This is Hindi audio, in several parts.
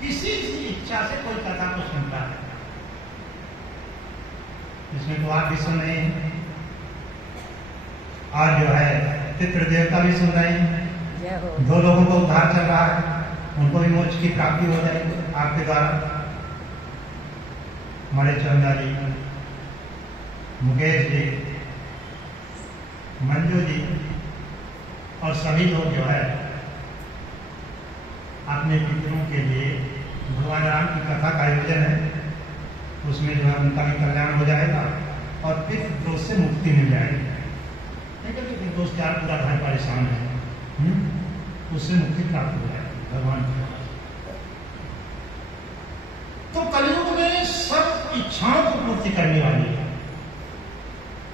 किसी की इच्छा से कोई कथा को सुनता है। इसमें तो आप भी सुन रहे हैं और जो है पितृ देवता भी सुन रहे हैं। दो लोगों को उद्धार चल रहा है, उनको भी मोक्ष की प्राप्ति हो जाएगी आपके द्वारा। हमारे चंदा जी, मुकेश जी, मंजू जी और सभी लोग जो है अपने पितरों के लिए भगवान राम की कथा का आयोजन है, उसमें जो है उनका भी कल्याण हो जाएगा और फिर दोष से मुक्ति मिल जाएगी। ठीक है, फिर दोस्त यार पूरा घर परेशान है, उससे मुक्ति प्राप्त हो जाएगी भगवान की। तो कलयुग में सब इच्छाओं को पूर्ति करने वाली है।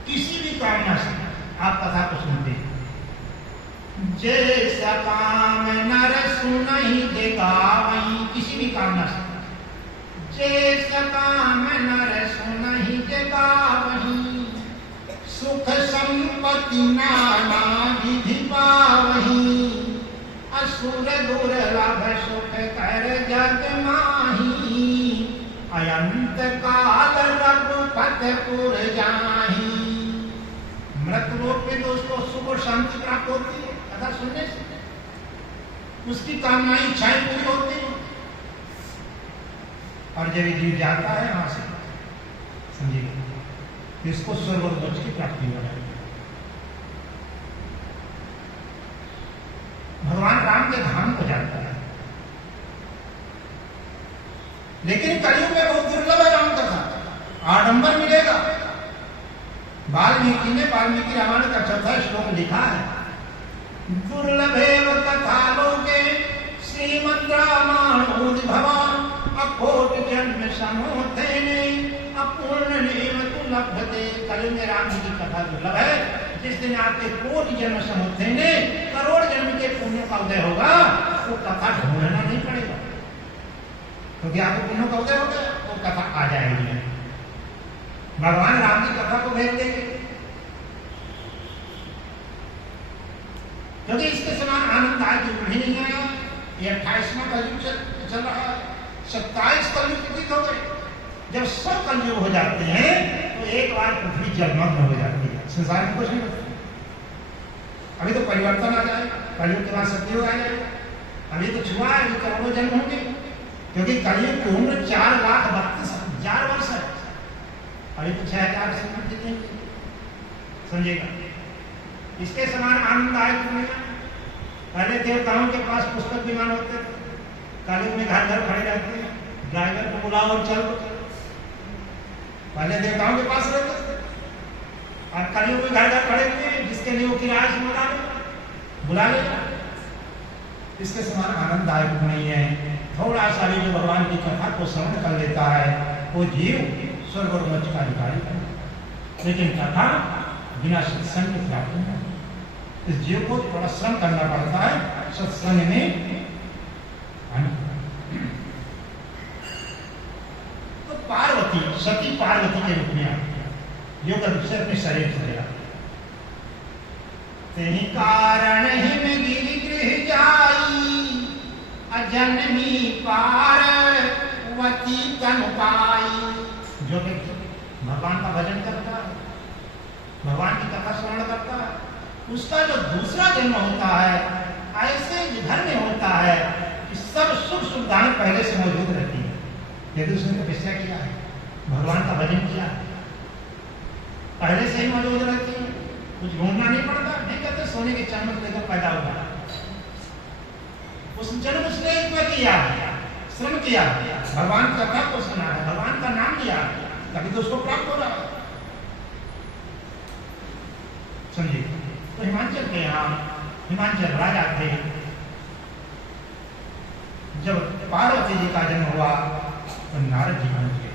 किसी भी कामना से आप कथा को सुनते हैं। जैसा काम नर सुनहि जे गावहीं, किसी भी कामना से, जैसा काम नर सुनहि जे गावहीं, सुख संपत्ति नाना विधि पावहीं, असुर दुर्लभ सुख कर जग माही, अयंत काल रघुपतपुर जाहि। मृत लोक पे तो उसको सुख और शांति प्राप्त होती है कथा सुनने से, उसकी कामनाएं इच्छाएं पूरी होती हैं। और जब जीव जाता है वहां से, समझिए, इसको स्वर्ग और मोक्ष की प्राप्ति हो जाती है। भगवान राम के धाम को जाता है। लेकिन कलयुग में बहुत दुर्लभ है राम कथा, आडंबर मिलेगा। वाल्मीकि ने वाल्मीकि रामायण का 4वां श्लोक लिखा है, दुर्लभेव कथा लोके श्रीमद् रामायणोद्भवान्, अकोट जन्म समोत्थेने अपूर्णमेव तु लभते। कलयुग में राम जी की कथा दुर्लभ है। जिस दिन आपके कोटि जन्म समुत्थेने, करोड़ जन्म के पुण्यों का उदय होगा, वो कथा ढूंढना नहीं पड़ेगा, क्योंकि आपको पुण्यों का उदय होगा, वो कथा आ जाएगी। भगवान राम की कथा को भेज देंगे, क्योंकि इसके समान आनंददायक युग भी नहीं आया। ये 28वां कलयुग चल रहा है, 27 कलयुग व्यतीत हो गए। जब सब कलयुग हो जाते हैं तो एक बार पृथ्वी जलमग्न हो जाती है, संसार में कुछ नहीं होता। अभी तो परिवर्तन आ जाए, कलयुग के बाद सत्युग आ जाए। अभी तो छुआ है, अभी करोड़ों जन्म होंगे, क्योंकि कलयुग की उम्र 4,32,000 वर्ष है। अभी तो 6,000 से कम जीते, समझिएगा। इसके समान आनंददायक दुनिया। पहले देवताओं के पास पुस्तक विमान होते थे, कलयुग में घर घर खड़े रहते हैं, ड्राइवर को बुलाओ और चलो। पहले देवताओं के पास रहते थे, और कलयुग में घर घर खड़े हुए हैं, जिसके लिए वो किराए से बुला लेगा। इसके समान आनंददायक नहीं है। थोड़ा सा भी जो भगवान की कथा को श्रवण कर लेता है, वो जीव स्वर्ग और मोक्ष का अधिकारी है। लेकिन कथा बिना सत्संग के प्राप्त नहीं होती। इस जीव को थोड़ा श्रम करना पड़ता है सत्संग में। तो पार्वती, सती पार्वती के रूप में आती है, योग से अपने शरीर से लेगा। तेहि कारण हिम गिरि गृह जाई, अजन्मी पार्वती तन पाई। जो व्यक्ति भगवान का भजन करता है, भगवान की कथा स्मरण करता है, उसका जो दूसरा जन्म होता है ऐसे घर में होता है कि सब सुख सुविधाएं पहले से मौजूद रहती है। यदि उसने तपस्या किया है, भगवान का भजन किया है, पहले से ही मौजूद रहती है, कुछ ढूंढना नहीं पड़ता। नहीं कहते सोने के चम्मच लेकर पैदा हुआ, उस जन्म उसने किया, श्रम किया, भगवान की कथा को सुना है, भगवान का नाम लिया, तभी तो उसको प्राप्त हो रहा है। समझिए। तो हिमाचल के यहाँ, हिमाचल राजा थे। जब पार्वती जी का जन्म हुआ तो नारद जी पहुंच गए।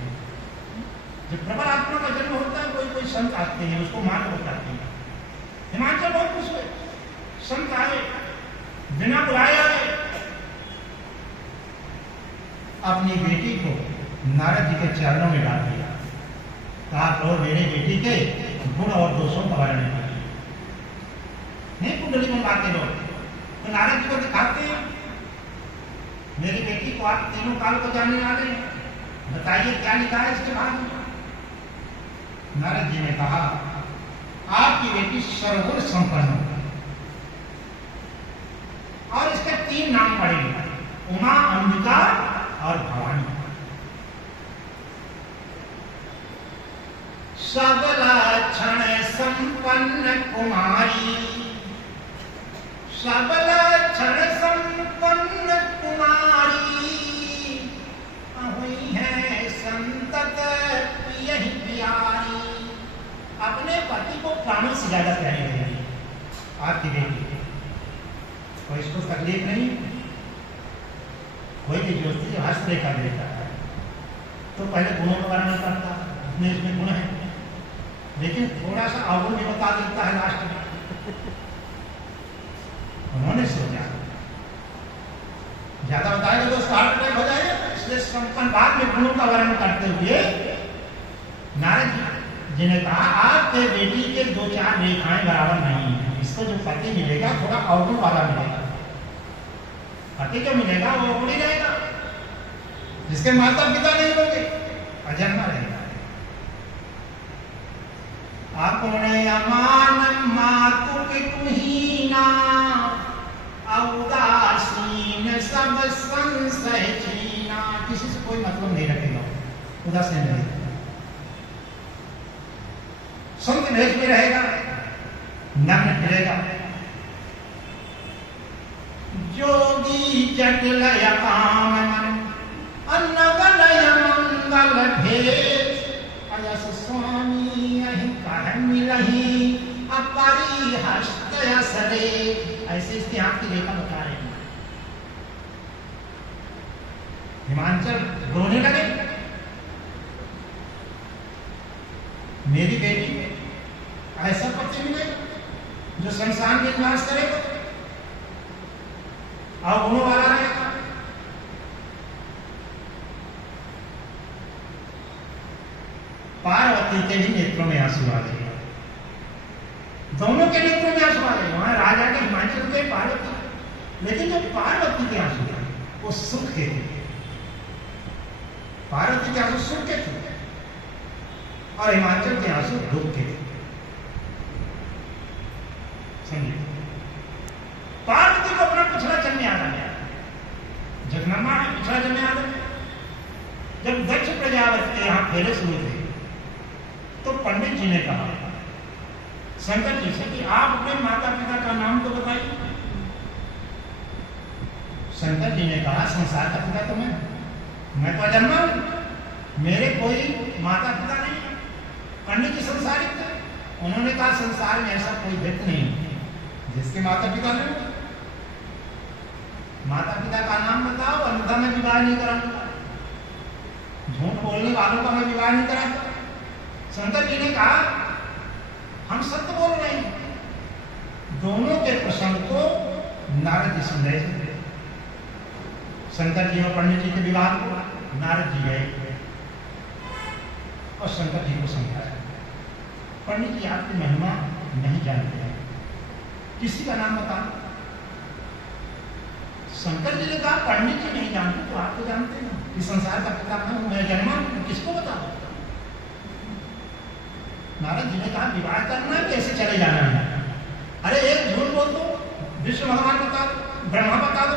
जब प्रबल आत्मा का जन्म होता है, कोई कोई संत आते हैं, उसको मार्ग बताते हैं। हिमाचल बहुत खुश हुए, संत आए, बिना बुलाए आए। अपनी बेटी को नारद जी के चरणों में डाल दिया, कहा प्रभु मेरे बेटी के गुण और दोषों का वर्णन कीजिए। नहीं कुंडली मंगाते लोग, तो नारद जी को दिखाते हैं। मेरी बेटी को आप तीनों काल को जानने वाले हैं, बताइए क्या लिखा है इसके बाद में। नारद जी ने कहा आपकी बेटी सर्वगुण संपन्न और इसके 3 नाम पड़ेंगे, उमा, अंबिका और भवानी। सबला क्षण संपन्न कुमारी, सबला क्षण संपन्न कुमारी, हुई है संतत यही प्यारी। अपने पति को प्राणों से ज्यादा प्यारी रहेगी आपकी बेटी, कोई इसको तकलीफ नहीं। कोई भी ज्योतिष हस्त रेखा देता है तो पहले गुणों का वर्णन करता है, इतने इसमें गुण है, लेकिन थोड़ा सा अवगुण भी बता देता है लास्ट में। उन्होंने सोचा ज्यादा बताएगा तो हार्ट अटैक हो जाएगा, इसलिए संपन्न बाद में गुणों का वर्णन करते हुए नारद जी ने कहा आपके बेटी के 2-4 रेखाएं बराबर नहीं है, इसको जो पति मिलेगा थोड़ा अवगुण वाला मिलेगा। पति जो मिलेगा वो अवगुण ही रहेगा, जिसके माता पिता नहीं होंगे अजन्मा रहेगा। अपने अमान मातु पितुहीना, उदासीन सब संशय चीना। किसी से कोई मतलब नहीं रखेगा, उदासीन रहेगा, संत भेष में रहेगा, नग्न फिरेगा। जोगी जटिलय कामन अन्नगलय मंगल भेष, अयस स्वामी यही कह मिलही अपरी हस्तय सरे। ऐसे इसके हाथ की रेखा बता रहे हैं। हिमांचल रोने लगे, मेरी बेटी ऐसा पति मिले जो संसार में निवास करेगा और गुणों वाला रहेगा। पार्वती के भी नेत्रों में आंसू आ गए, दोनों के नेत्रों में आंसू आ गए। वहां राजा के हिमाचल के पार्वती, लेकिन जो पार्वती के आंसू थे वो सुख के थे। पार्वती के आंसू सुख के थे और हिमाचल के आंसू दुख के थे। पार्वती को अपना पिछला जन्म याद आ गया, जगदम्बा है पिछला जन्म याद आ गया। जब दक्ष प्रजापति के यहाँ फेरे शुरू थे तो पंडित जी ने कहा शंकर जी से कि आप अपने माता पिता का नाम तो बताइए। शंकर जी ने कहा संसार का पिता तो मैं तो अजन्मा हूं, मेरे कोई माता पिता नहीं है। पंडित जी संसारिक थे, उन्होंने कहा संसार में ऐसा कोई व्यक्ति नहीं जिसके माता पिता नहीं। माता पिता का नाम बताओ, अन्यथा मैं विवाह नहीं कराऊंगा, झूठ बोलने वालों का मैं विवाह नहीं कराऊंगा। शंकर जी ने कहा हम सत्य बोल रहे हैं। दोनों के प्रसंग को नारद जी सुन रहे थे। शंकर जी और पंडित जी के विवाह को नारद जी गए और शंकर जी को समझाया। पंडित जी आपकी महिमा नहीं जानते हैं, किसी का नाम बता। शंकर जी ने कहा पंडित जी नहीं जानते तो आप तो जानते हैं कि संसार का पिता मैं जन्मा किसको बता। नारद जी ने कहा विवाह करना है कैसे चले जाना है। अरे एक झूठ बोल दो, विष्णु भगवान बता दो, ब्रह्मा बता दो,